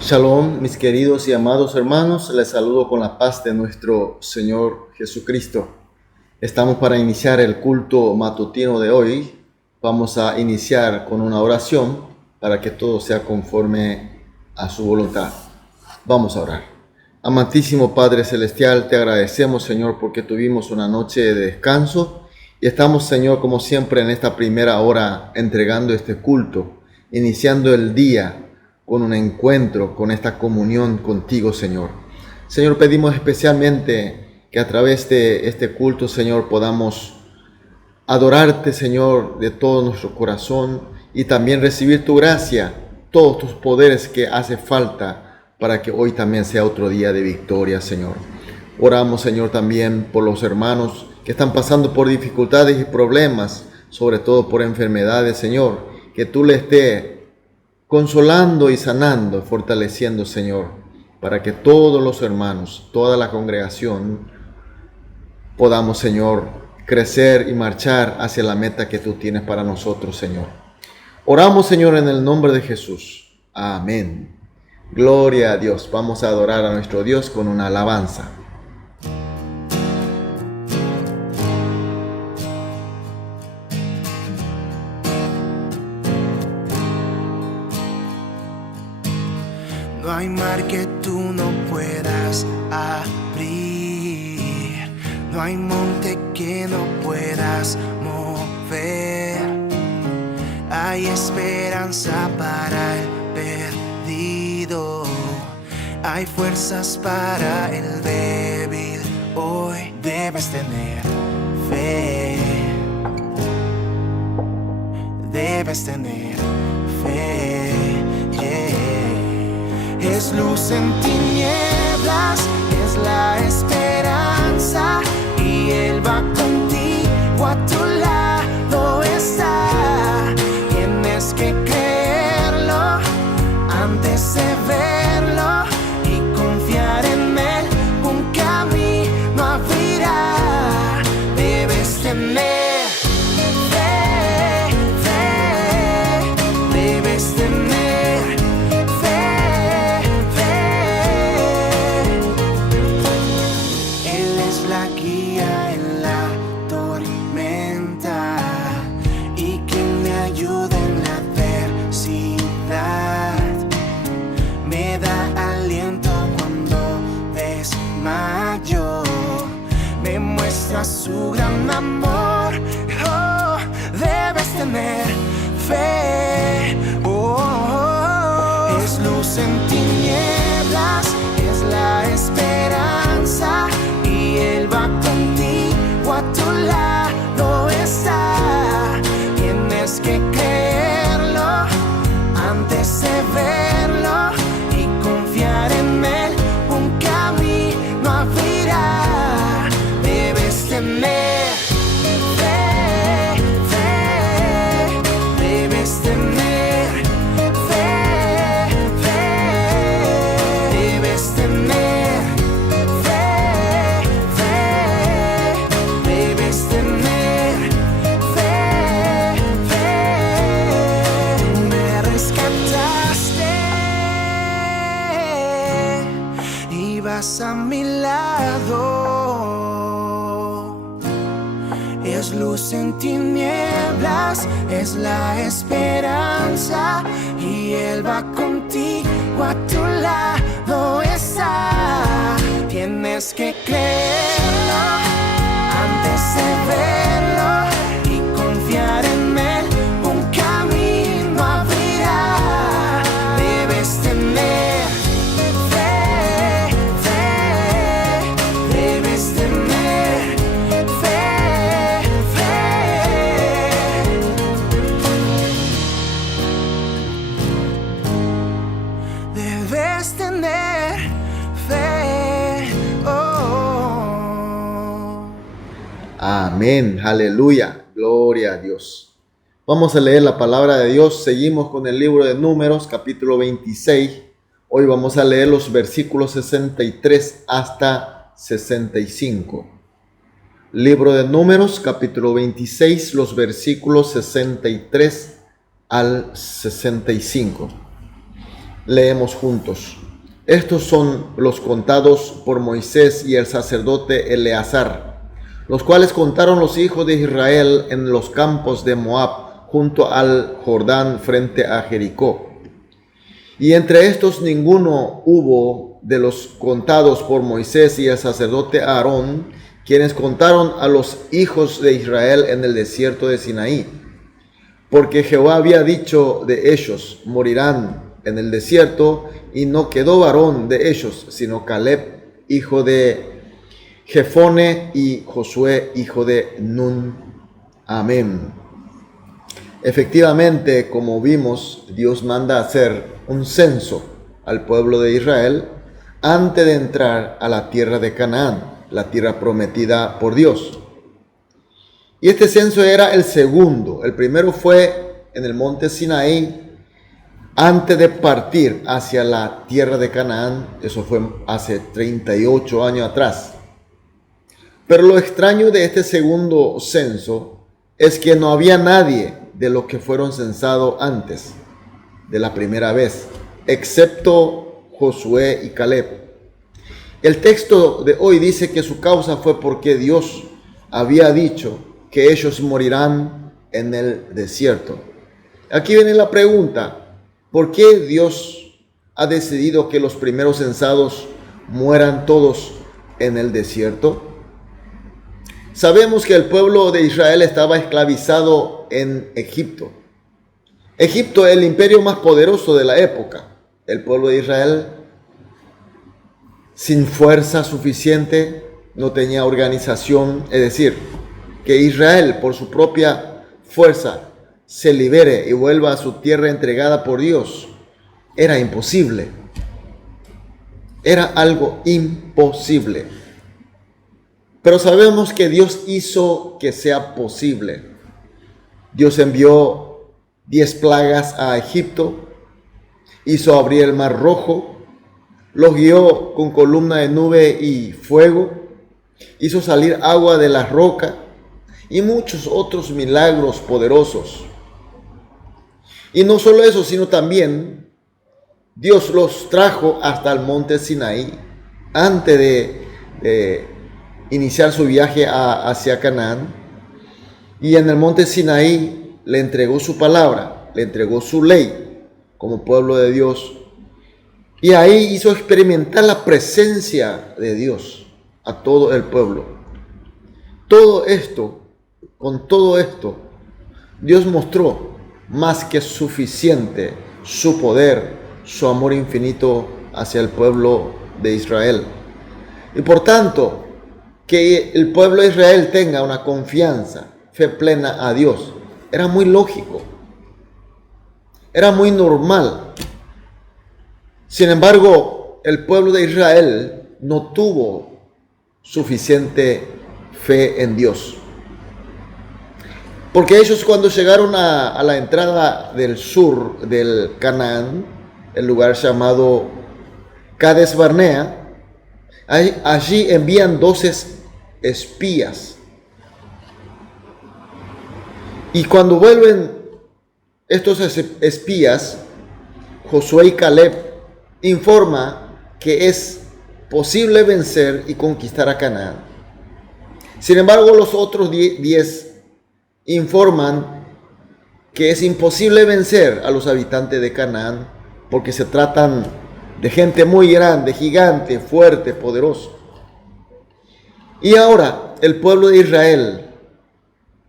Shalom, mis queridos y amados hermanos, les saludo con la paz de nuestro Señor Jesucristo. Estamos para iniciar el culto matutino de hoy. Vamos a iniciar con una oración para que todo sea conforme a su voluntad. Vamos a orar. Amantísimo Padre Celestial, te agradecemos, Señor, porque tuvimos una noche de descanso y estamos, Señor, como siempre en esta primera hora entregando este culto, iniciando el día con un encuentro, con esta comunión contigo, Señor. Señor, pedimos especialmente que a través de este culto, Señor, podamos adorarte, Señor, de todo nuestro corazón y también recibir tu gracia, todos tus poderes que hace falta para que hoy también sea otro día de victoria, Señor. Oramos, Señor, también por los hermanos que están pasando por dificultades y problemas, sobre todo por enfermedades, Señor, que tú les estés consolando y sanando, fortaleciendo, Señor, para que todos los hermanos, toda la congregación, podamos, Señor, crecer y marchar hacia la meta que tú tienes para nosotros, Señor. Oramos, Señor, en el nombre de Jesús. Amén. Gloria a Dios. Vamos a adorar a nuestro Dios con una alabanza. No hay mar que tú no puedas abrir, no hay monte que no puedas mover. Hay esperanza para el perdido, hay fuerzas para el débil. Hoy debes tener fe, debes tener fe. Es luz en tinieblas, es la esperanza, y Él va contigo, a tu lado está. Tienes que creerlo antes de verlo y confiar en Él, un camino abrirá. Debes tener fe, debes tener. Su gran amor, oh, debes tener fe, es luz en tinieblas, es la esperanza, y Él va contigo, a tu lado está. Tienes que creerlo antes de verlo y confiar en Él, un camino abrirá. Tener fe, debes tener fe, debes tener fe, debes tener fe. Tú me rescataste y vas a mi lado. Es luz en tinieblas, es la esperanza, y Él va contigo, a tu lado está. Tienes que creerlo antes de verlo y confiar en Él, un camino abrirá. Debes tener fe, debes tener fe. Amén, aleluya, gloria a Dios. Vamos a leer la palabra de Dios. Seguimos con el libro de Números, capítulo 26. Hoy vamos a leer los versículos 63 hasta 65. Libro de Números, capítulo 26, los versículos 63 al 65. Leemos juntos. Estos son los contados por Moisés y el sacerdote Eleazar, los cuales contaron los hijos de Israel en los campos de Moab, junto al Jordán, frente a Jericó. Y entre estos ninguno hubo de los contados por Moisés y el sacerdote Aarón, quienes contaron a los hijos de Israel en el desierto de Sinaí. Porque Jehová había dicho de ellos, morirán en el desierto, y no quedó varón de ellos, sino Caleb, hijo de Jefone, y Josué, hijo de Nun. Amén. Efectivamente, como vimos, Dios manda hacer un censo al pueblo de Israel antes de entrar a la tierra de Canaán, la tierra prometida por Dios. Y este censo era el segundo. El primero fue en el monte Sinaí, antes de partir hacia la tierra de Canaán. Eso fue hace 38 años atrás. Pero lo extraño de este segundo censo es que no había nadie de los que fueron censados antes de la primera vez, excepto Josué y Caleb. El texto de hoy dice que su causa fue porque Dios había dicho que ellos morirán en el desierto. Aquí viene la pregunta: ¿por qué Dios ha decidido que los primeros censados mueran todos en el desierto? Sabemos que el pueblo de Israel estaba esclavizado en Egipto. Egipto es el imperio más poderoso de la época. El pueblo de Israel, sin fuerza suficiente, no tenía organización. Es decir, que Israel por su propia fuerza se libere y vuelva a su tierra entregada por Dios, era imposible. Era algo imposible. Pero sabemos que Dios hizo que sea posible. Dios envió 10 plagas a Egipto, hizo abrir el mar rojo, los guió con columna de nube y fuego, hizo salir agua de la roca y muchos otros milagros poderosos. Y no solo eso, sino también Dios los trajo hasta el monte Sinaí antes de iniciar su viaje hacia Canaán. Y en el monte Sinaí le entregó su palabra, le entregó su ley como pueblo de Dios. Y ahí hizo experimentar la presencia de Dios a todo el pueblo. Con todo esto, Dios mostró más que suficiente su poder, su amor infinito hacia el pueblo de Israel. Y por tanto, que el pueblo de Israel tenga una confianza, fe plena a Dios, era muy lógico, era muy normal. Sin embargo, el pueblo de Israel no tuvo suficiente fe en Dios. Porque ellos, cuando llegaron a la entrada del sur del Canaán, el lugar llamado Cades Barnea, allí envían 12 espías. Y cuando vuelven estos espías, Josué y Caleb informa que es posible vencer y conquistar a Canaán. Sin embargo, los otros 10 informan que es imposible vencer a los habitantes de Canaán porque se tratan de gente muy grande, gigante, fuerte, poderoso. Y ahora el pueblo de Israel,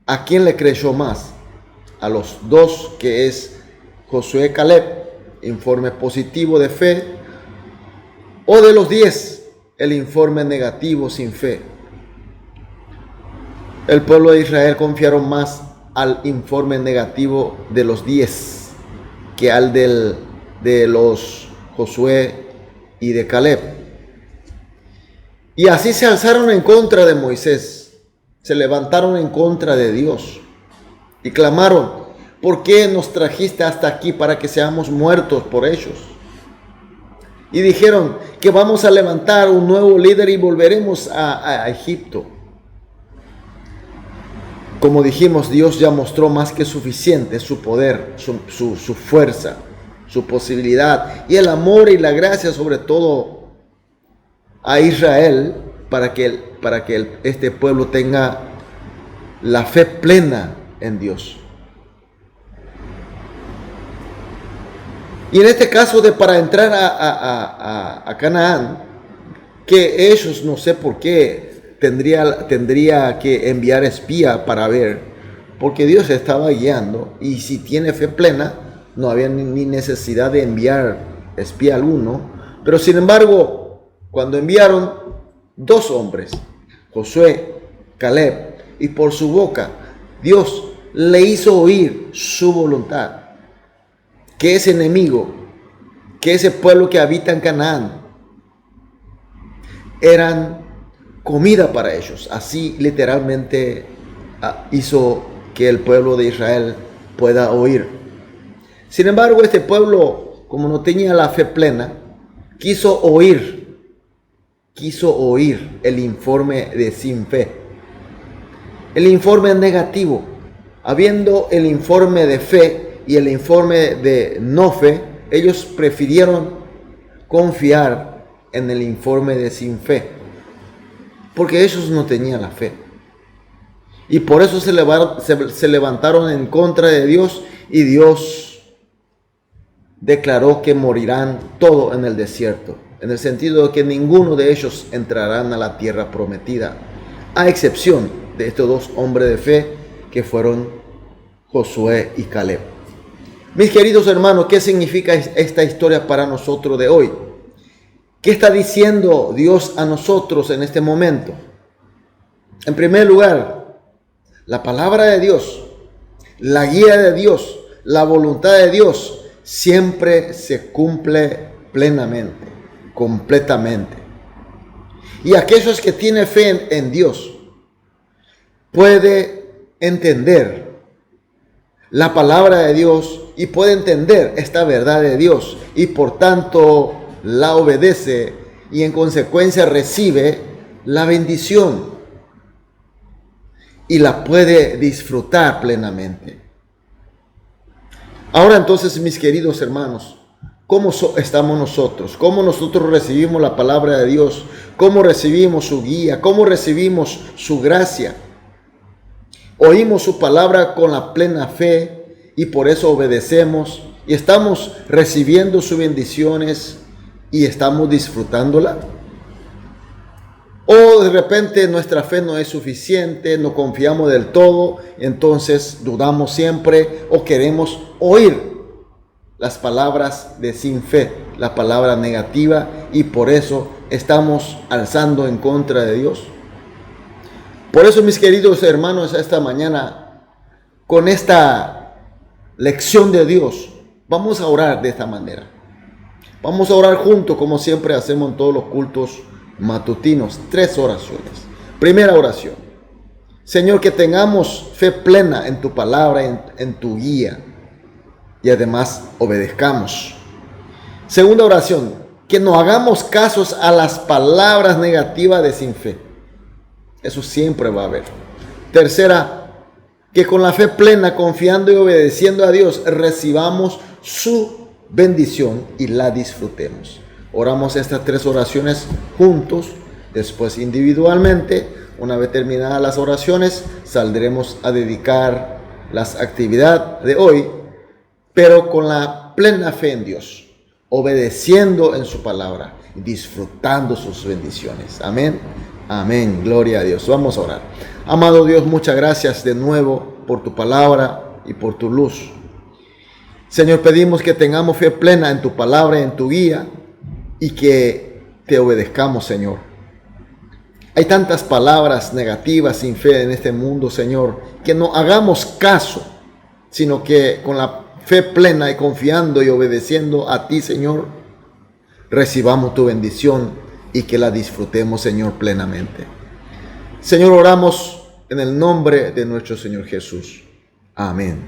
¿a quién le creyó más? A los 2, que es Josué y Caleb, informe positivo de fe, o de los 10, el informe negativo sin fe. El pueblo de Israel confiaron más al informe negativo de los 10 que al de los Josué y de Caleb. Y así se alzaron en contra de Moisés, se levantaron en contra de Dios y clamaron: ¿por qué nos trajiste hasta aquí para que seamos muertos por ellos? Y dijeron que vamos a levantar un nuevo líder y volveremos a Egipto. Como dijimos, Dios ya mostró más que suficiente su poder, su fuerza, su posibilidad y el amor y la gracia sobre todo a Israel para que este pueblo tenga la fe plena en Dios. Y en este caso para entrar a Canaán, que ellos no sé por qué tendría que enviar espía para ver, porque Dios estaba guiando y si tiene fe plena no había ni necesidad de enviar espía alguno. Pero sin embargo, cuando enviaron 2 hombres, Josué, Caleb, y por su boca Dios le hizo oír su voluntad, que ese enemigo, que ese pueblo que habita en Canaán, eran comida para ellos. Así literalmente hizo que el pueblo de Israel pueda oír. Sin embargo, este pueblo, como no tenía la fe plena, quiso oír el informe de sin fe, el informe negativo, habiendo el informe de fe y el informe de no fe. Ellos prefirieron confiar en el informe de sin fe, porque ellos no tenían la fe. Y por eso se levantaron en contra de Dios, y Dios declaró que morirán todos en el desierto, en el sentido de que ninguno de ellos entrarán a la tierra prometida, a excepción de estos 2 hombres de fe que fueron Josué y Caleb. Mis queridos hermanos, ¿qué significa esta historia para nosotros de hoy? ¿Qué está diciendo Dios a nosotros en este momento? En primer lugar, la palabra de Dios, la guía de Dios, la voluntad de Dios siempre se cumple plenamente, completamente. Y aquellos que tienen fe en Dios puede entender la palabra de Dios y puede entender esta verdad de Dios y por tanto la obedece y en consecuencia recibe la bendición y la puede disfrutar plenamente. Ahora entonces, mis queridos hermanos, ¿cómo estamos nosotros? ¿Cómo nosotros recibimos la palabra de Dios? ¿Cómo recibimos su guía? ¿Cómo recibimos su gracia? Oímos su palabra con la plena fe y por eso obedecemos y estamos recibiendo sus bendiciones y estamos disfrutándola. O de repente nuestra fe no es suficiente, no confiamos del todo, entonces dudamos siempre o queremos oír las palabras de sin fe, la palabra negativa, y por eso estamos alzando en contra de Dios. Por eso, mis queridos hermanos, esta mañana, con esta lección de Dios, vamos a orar de esta manera. Vamos a orar juntos, como siempre hacemos en todos los cultos matutinos, 3 oraciones. Primera oración: Señor, que tengamos fe plena en tu palabra, en tu guía, y además obedezcamos. Segunda oración: que no hagamos casos a las palabras negativas de sin fe. Eso siempre va a haber. Tercera: que con la fe plena, confiando y obedeciendo a Dios, recibamos su bendición y la disfrutemos. Oramos estas 3 oraciones juntos, después individualmente. Una vez terminadas las oraciones, saldremos a dedicar las actividades de hoy, pero con la plena fe en Dios, obedeciendo en su palabra y disfrutando sus bendiciones. Amén. Amén. Gloria a Dios. Vamos a orar. Amado Dios, muchas gracias de nuevo por tu palabra y por tu luz. Señor, pedimos que tengamos fe plena en tu palabra y en tu guía y que te obedezcamos, Señor. Hay tantas palabras negativas sin fe en este mundo, Señor, que no hagamos caso, sino que con la fe plena y confiando y obedeciendo a ti, Señor, recibamos tu bendición y que la disfrutemos, Señor, plenamente. Señor, oramos en el nombre de nuestro Señor Jesús. Amén.